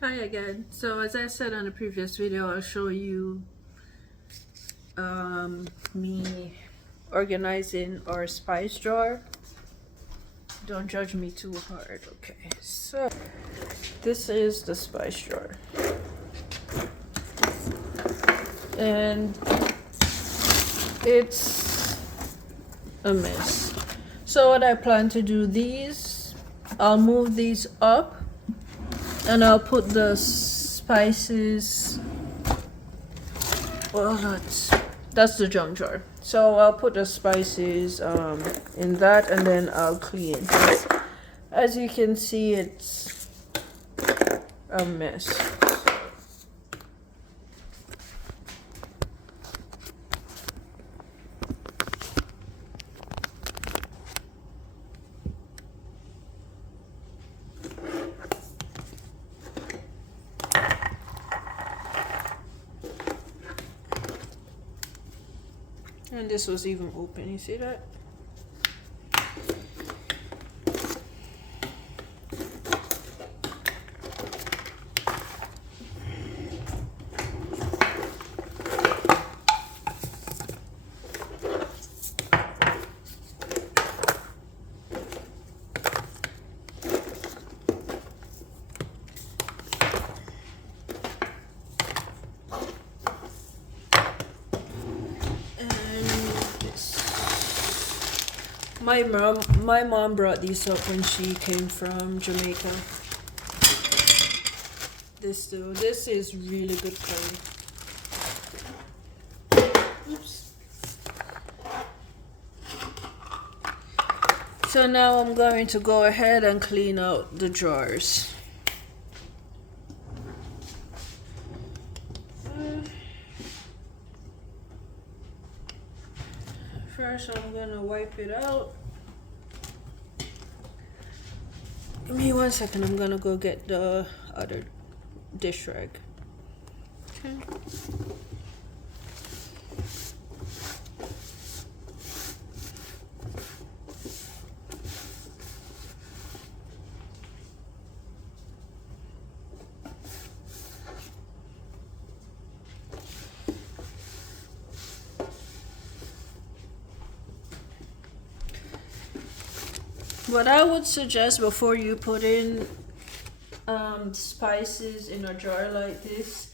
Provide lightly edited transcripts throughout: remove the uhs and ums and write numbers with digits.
Hi again. So as I said on the previous video, I'll show you me organizing our spice drawer. Don't judge me too hard, okay? So this is the spice drawer. And it's a mess. So what I plan to do, I'll move these up and I'll put the spices. Well, that's the junk jar. So I'll put the spices in that, and then I'll clean. As you can see, it's a mess. And this was even open, you see that? My mom brought these up when she came from Jamaica. This is really good curry. Oops. So now I'm going to go ahead and clean out the drawers. First I'm gonna wipe it out. Give me 1 second, I'm gonna go get the other dish rag. Okay. What I would suggest before you put in spices in a jar like this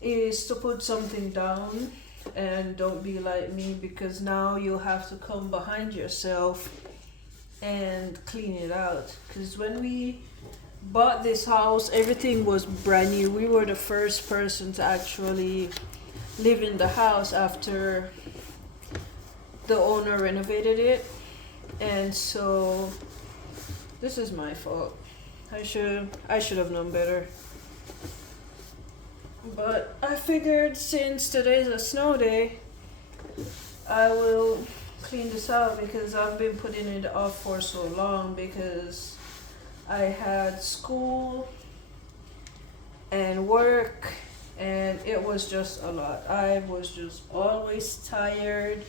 is to put something down, and don't be like me, because now you'll have to come behind yourself and clean it out. Because when we bought this house, everything was brand new. We were the first person to actually live in the house after the owner renovated it. And so this is my fault. I should have known better. But I figured since today's a snow day, I will clean this out, because I've been putting it off for so long, because I had school and work and it was just a lot. I was just always tired.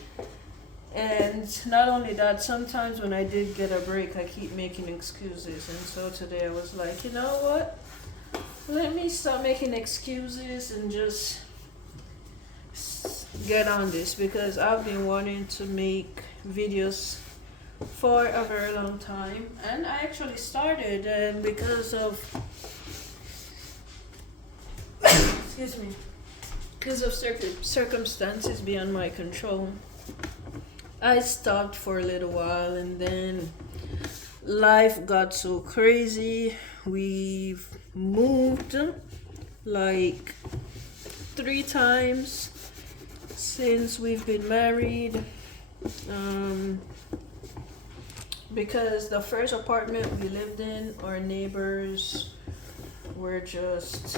And not only that, sometimes when I did get a break, I keep making excuses. And so today I was like, you know what? Let me stop making excuses and just get on this, because I've been wanting to make videos for a very long time. And I actually started, and because of excuse me, because of circumstances beyond my control, I stopped for a little while, and then life got so crazy. We've moved like 3 times since we've been married. Because the first apartment we lived in, our neighbors were just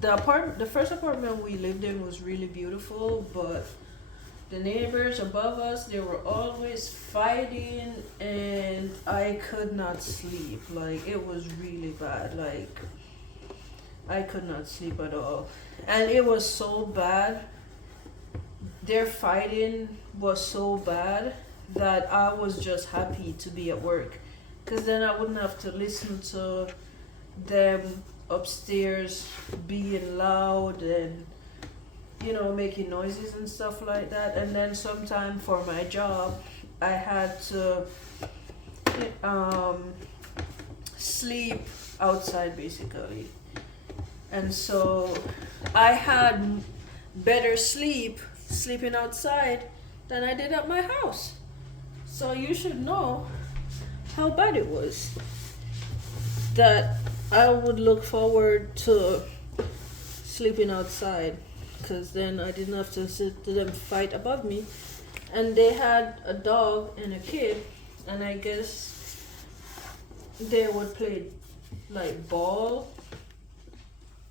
the first apartment we lived in was really beautiful, but the neighbors above us, they were always fighting, and I could not sleep. Like, it was really bad. Like, I could not sleep at all. And it was so bad. Their fighting was so bad that I was just happy to be at work, because then I wouldn't have to listen to them upstairs being loud and making noises and stuff like that. And then sometime for my job, I had to um, sleep outside basically. And so I had better sleeping outside than I did at my house. So you should know how bad it was. That I would look forward to sleeping outside because then I didn't have to sit to them fight above me. And they had a dog and a kid, and I guess they would play like ball.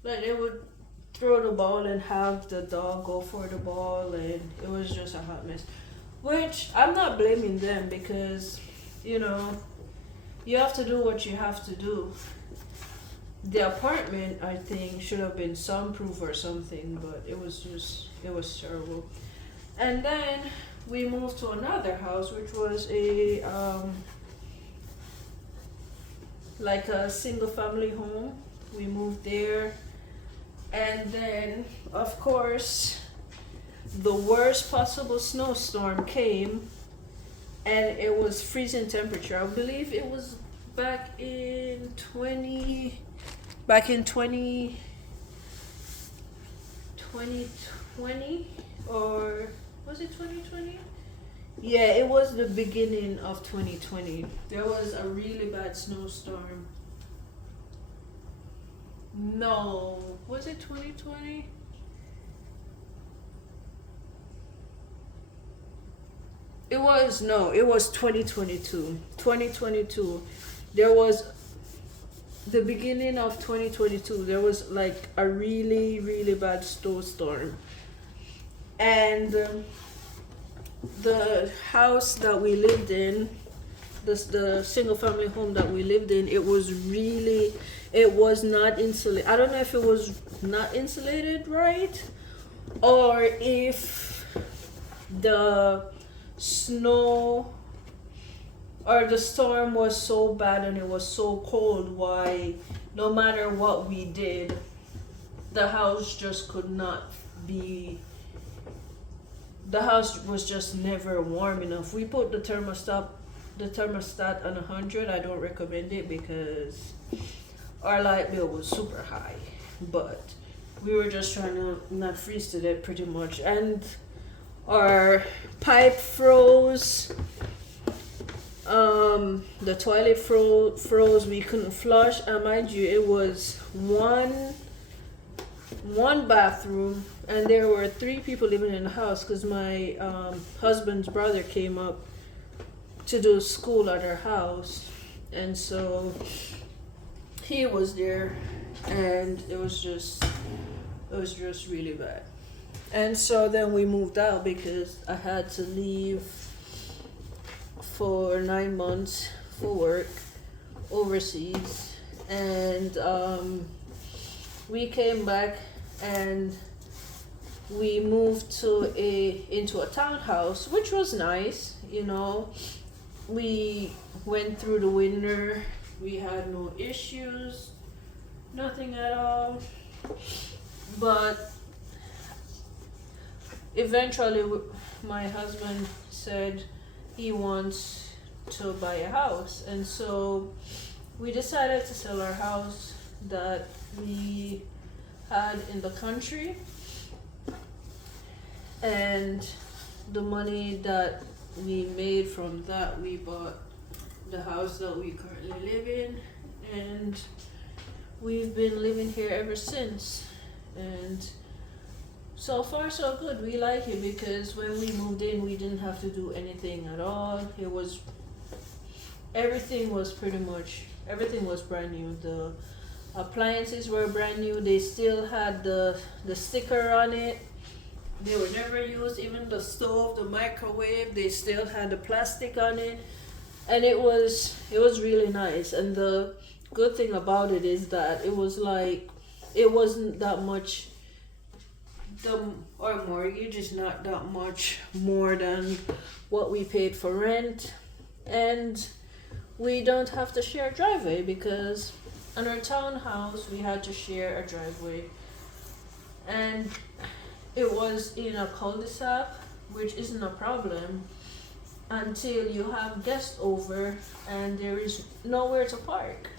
Like they would throw the ball and have the dog go for the ball, and it was just a hot mess. Which I'm not blaming them because, you know, you have to do what you have to do. The apartment, I think, should have been soundproof or something, but it was terrible. And then we moved to another house, which was like a single family home. We moved there, and then, of course, the worst possible snowstorm came, and it was freezing temperature. I believe it was back in 20 2020, or was it 2020? Yeah, it was the beginning of 2020. There was a really bad snowstorm. No, was it 2020? It was, no, it was 2022. 2022. There was the beginning of 2022. There was like a really, really bad snowstorm. And the house that we lived in, the single family home that we lived in, it was not insulated. I don't know if it was not insulated right, or if the snow or the storm was so bad and it was so cold, why no matter what we did, the house just could not be, the house was just never warm enough. We put the thermostat on 100. I don't recommend it because our light bill was super high, but we were just trying to not freeze to death pretty much. And our pipe froze, the toilet froze, we couldn't flush, and mind you, it was one bathroom, and there were 3 people living in the house because my husband's brother came up to do school at our house, and so he was there, and it was just really bad. And so then we moved out because I had to leave for 9 months for work overseas, and we came back and we moved into a townhouse, which was nice. We went through the winter, we had no issues, nothing at all. But eventually my husband said he wants to buy a house, and so we decided to sell our house that we had in the country, and the money that we made from that, we bought the house that we currently live in, and we've been living here ever since. And so far so good. We like it because when we moved in, we didn't have to do anything at all. Everything was brand new. The appliances were brand new. They still had the sticker on it. They were never used. Even the stove, the microwave, they still had the plastic on it. And it was really nice. And the good thing about it is that it wasn't that much. Our mortgage is not that much more than what we paid for rent, and we don't have to share driveway because in our townhouse we had to share a driveway, and it was in a cul-de-sac, which isn't a problem until you have guests over and there is nowhere to park.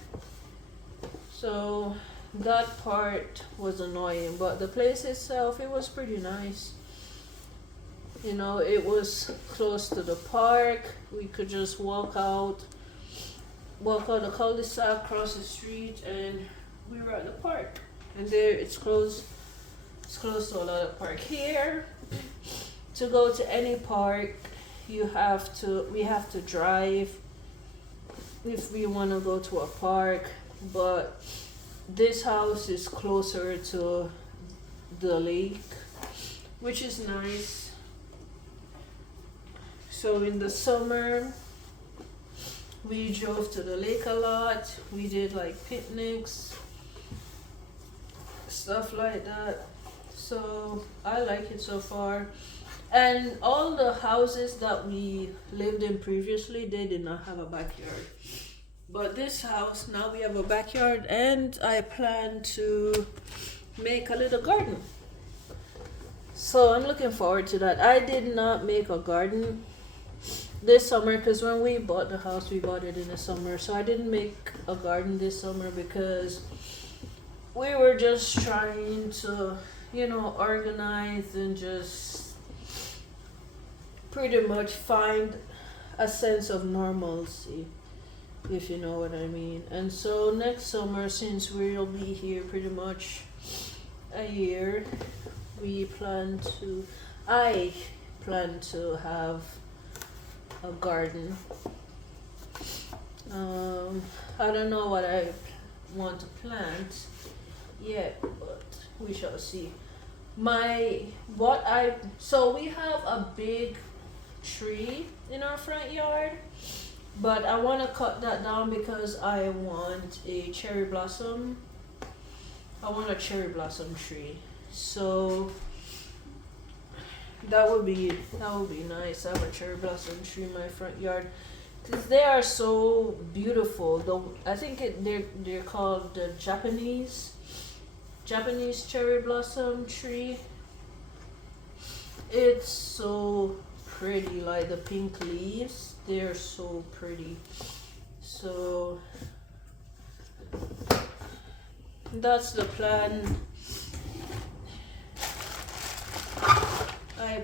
So that part was annoying, but the place itself, it was pretty nice. You know, it was close to the park. We could just walk out the cul-de-sac, cross the street, and we were at the park. And there, it's close to a lot of park. Here, to go to any park, we have to drive if we want to go to a park. But this house is closer to the lake, which is nice. So in the summer, we drove to the lake a lot. We did like picnics, stuff like that. So I like it so far. And all the houses that we lived in previously, they did not have a backyard. But this house, now we have a backyard, and I plan to make a little garden. So I'm looking forward to that. I did not make a garden this summer because when we bought the house, we bought it in the summer. So I didn't make a garden this summer because we were just trying to, organize and just pretty much find a sense of normalcy, if you know what I mean. And so next summer, since we'll be here pretty much a year, I plan to have a garden. I don't know what I want to plant yet, but we shall see. So we have a big tree in our front yard, but I want to cut that down because I want a cherry blossom. I want a cherry blossom tree. So that would be nice. I have a cherry blossom tree in my front yard because they are so beautiful. I think they're called the Japanese cherry blossom tree. It's so pretty, like the pink leaves, they're so pretty. So that's the plan. I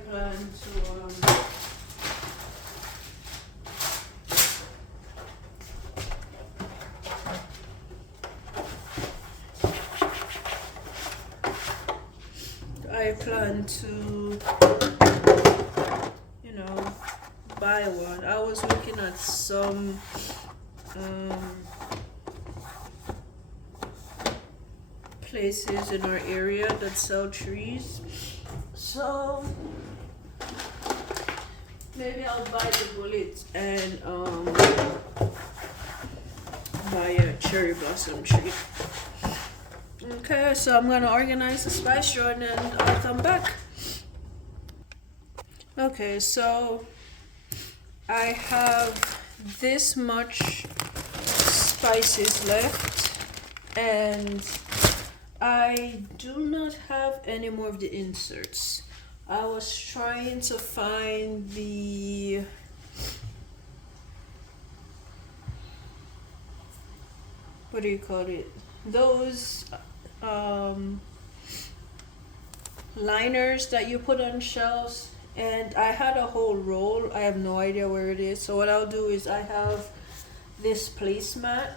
plan to buy one. I was looking at some places in our area that sell trees. So maybe I'll buy the bullets and buy a cherry blossom tree. Okay, so I'm gonna organize the spice jar and I'll come back. Okay, so I have this much spices left, and I do not have any more of the inserts. I was trying to find the what do you call it? Those liners that you put on shelves, and I had a whole roll. I have no idea where it is. So what I'll do is I have this placemat.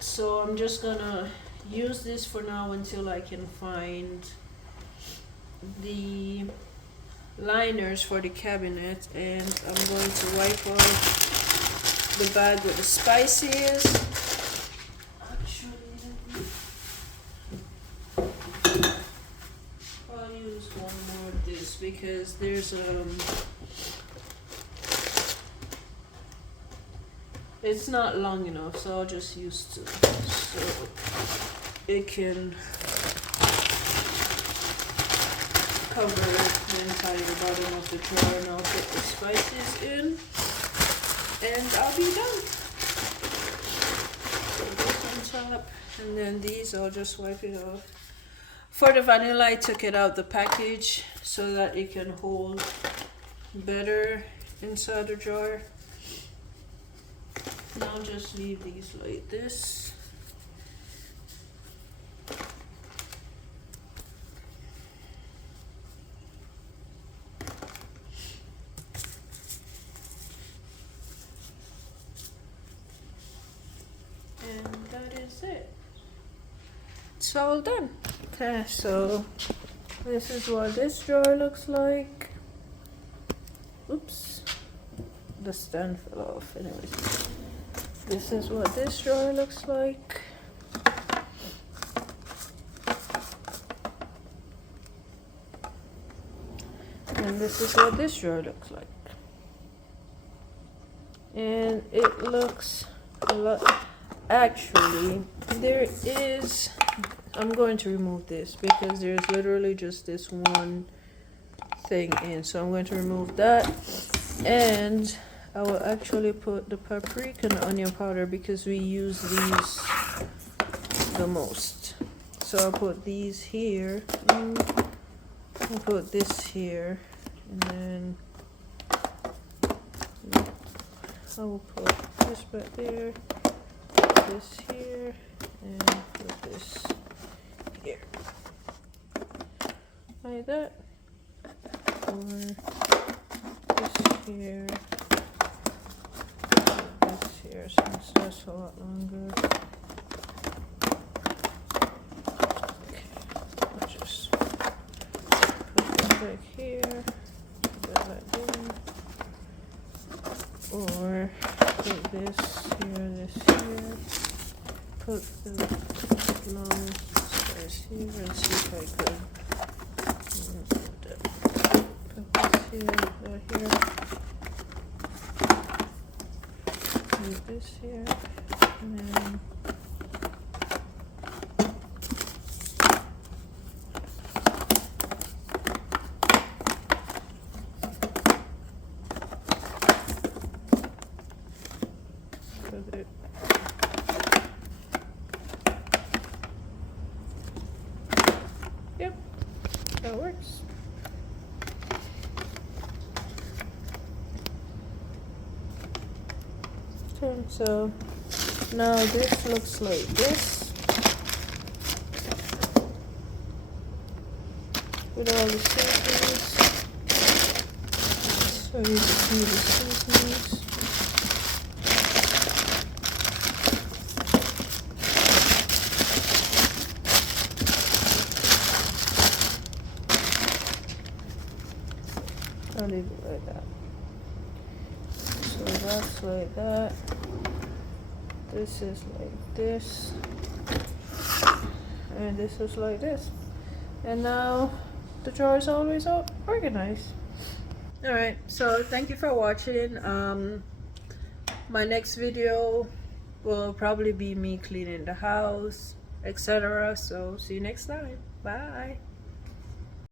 So I'm just gonna use this for now until I can find the liners for the cabinet, and I'm going to wipe off the bag with the spices. I'll use one more of this because there's it's not long enough, so I'll just use two so it can cover the entire bottom of the jar. And I'll put the spices in and I'll be done. Put this on top. And then these, I'll just wipe it off. For the vanilla, I took it out the package so that it can hold better inside the jar. And I'll just leave these like this. And that is it. It's all done. Okay, so this is what this jar looks like. Oops, the stand fell off. Anyways, this is what this jar looks like. And this is what this jar looks like. And it looks a lot. Actually, there is, I'm going to remove this because there's literally just this one thing in, so I'm going to remove that, and I will actually put the paprika and onion powder because we use these the most. So I'll put these here, I'll put this here, and then I will put this back there, this here, and put this here, like that, or this here, this here, since that's a lot longer. Okay, I'll just put this back here, put that back there, or put this here, this here. Put the long squares here and see if I could put this here, that here, put this here, and then put it. Yep, that works. Okay, so now this looks like this with all the seasonings. So you can see the seasonings. I'll leave it like that. So that's like that. This is like this. And this is like this. And now the jar is always organized. Alright, so thank you for watching. My next video will probably be me cleaning the house, etc. So see you next time. Bye.